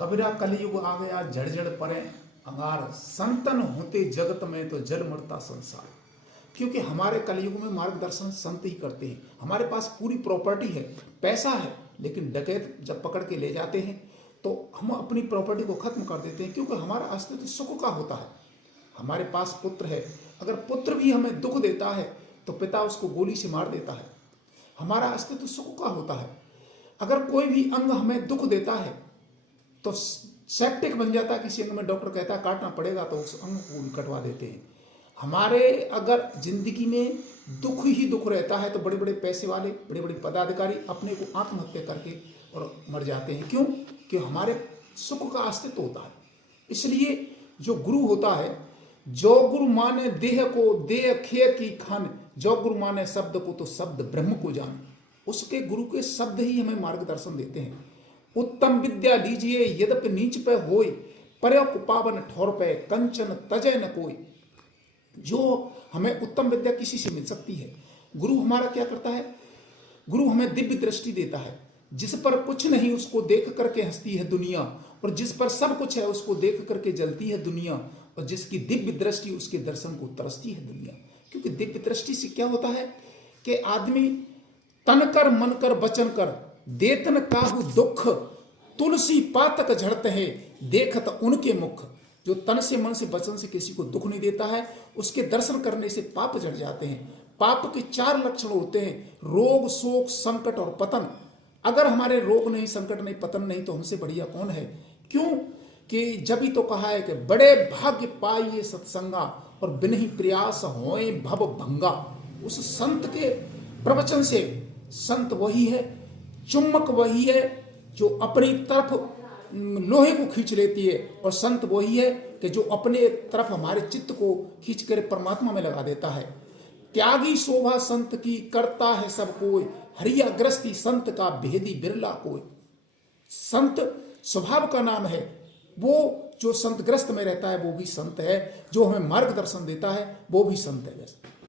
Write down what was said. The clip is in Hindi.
कबीरा कलयुग आ गया जड़ परे अंगार, संतन होते जगत में तो जल मरता संसार। क्योंकि हमारे कलयुग में मार्गदर्शन संत ही करते हैं। हमारे पास पूरी प्रॉपर्टी है, पैसा है, लेकिन डकैत जब पकड़ के ले जाते हैं तो हम अपनी प्रॉपर्टी को खत्म कर देते हैं, क्योंकि हमारा अस्तित्व सुख का होता है। हमारे पास पुत्र है, अगर पुत्र भी हमें दुख देता है तो पिता उसको गोली से मार देता है। हमारा अस्तित्व सुख का होता है। अगर कोई भी अंग हमें दुख देता है तो सेप्टिक बन जाता है किसी अंग में, डॉक्टर कहता है काटना पड़ेगा तो उस अंग को भी कटवा देते हैं। हमारे अगर जिंदगी में दुख ही दुख रहता है तो बड़े बड़े पैसे वाले, बड़े बड़े पदाधिकारी अपने को आत्महत्या करके और मर जाते हैं। क्यों? कि हमारे सुख का अस्तित्व होता है। इसलिए जो गुरु होता है, जो गुरु माने देह को देह खे की खान, जो गुरु माने शब्द को तो शब्द ब्रह्म को जान, उसके गुरु के शब्द ही हमें मार्गदर्शन देते हैं। उत्तम विद्या लीजिए यद्यपि नीच पे होय, पर्यक पावन ठोर पे कंचन तजय न कोई। जो हमें उत्तम विद्या किसी से मिल सकती है। गुरु हमारा क्या करता है? गुरु हमें दिव्य दृष्टि देता है। जिस पर कुछ नहीं उसको देख करके हंसती है दुनिया, और जिस पर सब कुछ है उसको देख करके जलती है दुनिया, और जिसकी दिव्य दृष्टि उसके दर्शन को तरसती है दुनिया। क्योंकि दिव्य दृष्टि से क्या होता है कि आदमी तन कर मन कर वचन कर देतन काहू दुख, तुलसी पातक झड़ते है देखत उनके मुख। जो तन से मन से वचन से किसी को दुख नहीं देता है, उसके दर्शन करने से पाप झड़ जाते हैं। पाप के 4 लक्षण होते हैं: रोग, शोक, संकट और पतन। अगर हमारे रोग नहीं, संकट नहीं, पतन नहीं तो हमसे बढ़िया कौन है? क्यों कि जब ही तो कहा है कि बड़े भाग्य पाइए सत्संगा और बिनहि प्रयास होए भव भंगा। उस संत के प्रवचन से, संत वही है, चुम्बक वही है जो अपनी तरफ लोहे को खींच लेती है, और संत वही है कि जो अपने तरफ हमारे चित्त को खींच कर परमात्मा में लगा देता है। त्यागी शोभा संत की करता है सब कोई, हरिया ग्रस्ती संत का भेदी बिरला कोई। संत स्वभाव का नाम है। वो जो संत ग्रस्त में रहता है वो भी संत है, जो हमें मार्गदर्शन देता है वो भी संत है।